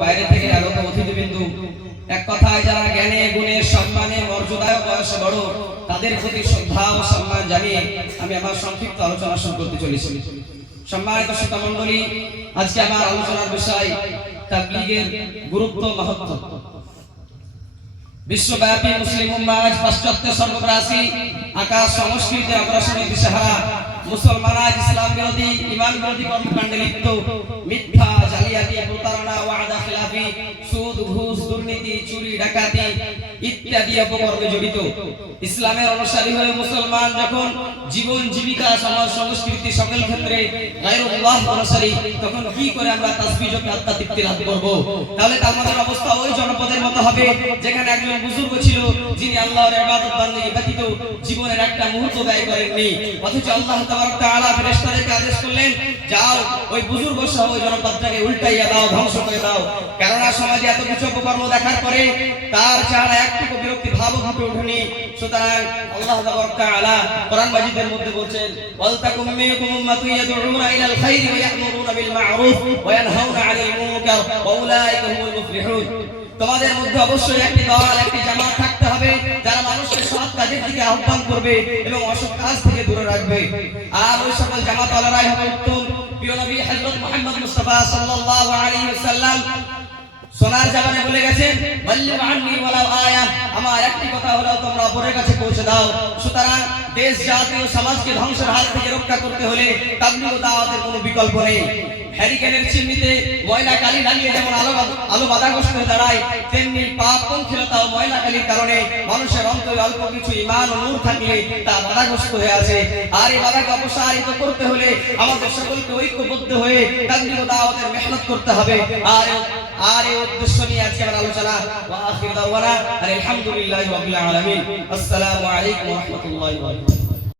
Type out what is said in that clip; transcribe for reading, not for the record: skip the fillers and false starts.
বাইরে থেকে আগত অতিথিবৃন্দ, এক কথায় যারা জ্ঞানে গুণে সম্মানে মর্যাদায় বয়সে বড়, তাদের প্রতি শ্রদ্ধা ও সম্মান জানিয়ে আমি আমার সংক্ষিপ্ত আলোচনা শুরু করতে চলেছি। সম্মানিত শ্রোতা মণ্ডলী, আজকে আমার আলোচনার বিষয় তাবলীগের গুরুত্ব মাহাত্ম্য। বিশ্বব্যাপী মুসলিম উম্মাহ আজ পাশ্চাত্য সর্বগ্রাসী আকাশ সংস্কৃতির অগ্রসরে দিশাহারা। মুসলমান আজ ইসলাম বিরোধী ঈমান বিরোধী কর্মকাণ্ডে লিপ্ত। মিথ্যা, জালিয়াতি, প্রতারণা, ওয়াদা খিলাফি, সুদ, ঘুষ, দুর্নীতি, চুরি, ডাকাতি ইত্যাদি অপকর্মে জড়িত। ইসলামের অনুসারী হয়ে মুসলমান যখন জীবন জীবিকা সমাজ সংস্কৃতি সকল ক্ষেত্রে গায়রুল্লাহ অনুসারী, তখন কি করে আমরা তাসবিহ জপে আত্মা তৃপ্তি লাভ করব? তাহলে আমাদের অবস্থা ওই জনপদের মতো হবে যেখানে একজন বুজুর্গ ছিল, যিনি আল্লাহর ইবাদত বান্দেগি ব্যতীত জীবনের একটা মুহূর্ত ব্যয় করেননি, অথচ আল্লাহ তাবারক তাআলা ফেরেশতাদেরকে আদেশ করলেন, যাও ওই বুজুর্গ সহ ওই জনপদটাকে উল্টাইয়া দাও, ধ্বংস করে দাও। কেননা সমাজে এত কিছু অপকর্ম দেখার পরে তার চেহারা একটুকু বিরক্তি ভাবও ফুটে ওঠেনি। সুতরাং আল্লাহ তাবারক তাআলা কোরআন মাজিদের মধ্যে বলছেন, ওয়ালতাকুম মিনকুম উম্মাতুন ইয়াদউনা ইলাল খায়রি ওয়া ইয়া'মুরুনা বিল মা'রুফ ওয়া ইয়ানহাউনা 'আনিল মুনকার ওয়া উলাইকা হুমুল মুফলিহুন। তোমাদের মধ্যে অবশ্যই একটি দল, একটি জামাত থাকতে হবে যারা মানুষকে সৎ কাজের দিকে আহ্বান করবে এবং অসৎ কাজ থেকে দূরে রাখবে। আর ওই সকল জামাতওয়ালারাই হবে উত্তম। প্রিয় নবী হযরত মুহাম্মদ মুস্তাফা সাল্লাল্লাহু আলাইহি ওয়াসাল্লাম সোনার জবানে বলে গেছেন, বাল্লিগু আন্নী ওয়ালাউ আয়া, আমার একটি কথা হলো তোমরা অপরের কাছে পৌঁছে দাও। সুতরাং দেশ, জাতি ও সমাজকে ধ্বংসের হাত থেকে রক্ষা করতে হলে তাবলীগ ও দাওয়াতের কোনো বিকল্প নেই। হ্যারিকেনের চিমনিতে ময়লা কালি লাগিয়ে যেমন আলো বাধাগ্রস্ত হয়ে দাঁড়ায়, তেমনি পাপ পঙ্কিলতা ও ময়লা কালির কারণে মানুষের অন্তরে অল্প কিছু ঈমান ও নূর থাকলে তা বাধাগ্রস্ত হয়ে আছে। আর এই বাধাকে অপসারিত করতে হলে আমাদের সকলকে ঐক্যবদ্ধ হয়ে তাবলীগ ও দাওয়াতের মেহনত করতে হবে। আর এই উদ্দেশ্য নিয়ে আজকে আমার আলোচনা। ওয়া আখিরু দাওয়ানা আলহামদুলিল্লাহি রাব্বিল আলামিন। আসসালামু আলাইকুম ওয়া রাহমাতুল্লাহি ওয়া বারাকাতুহু।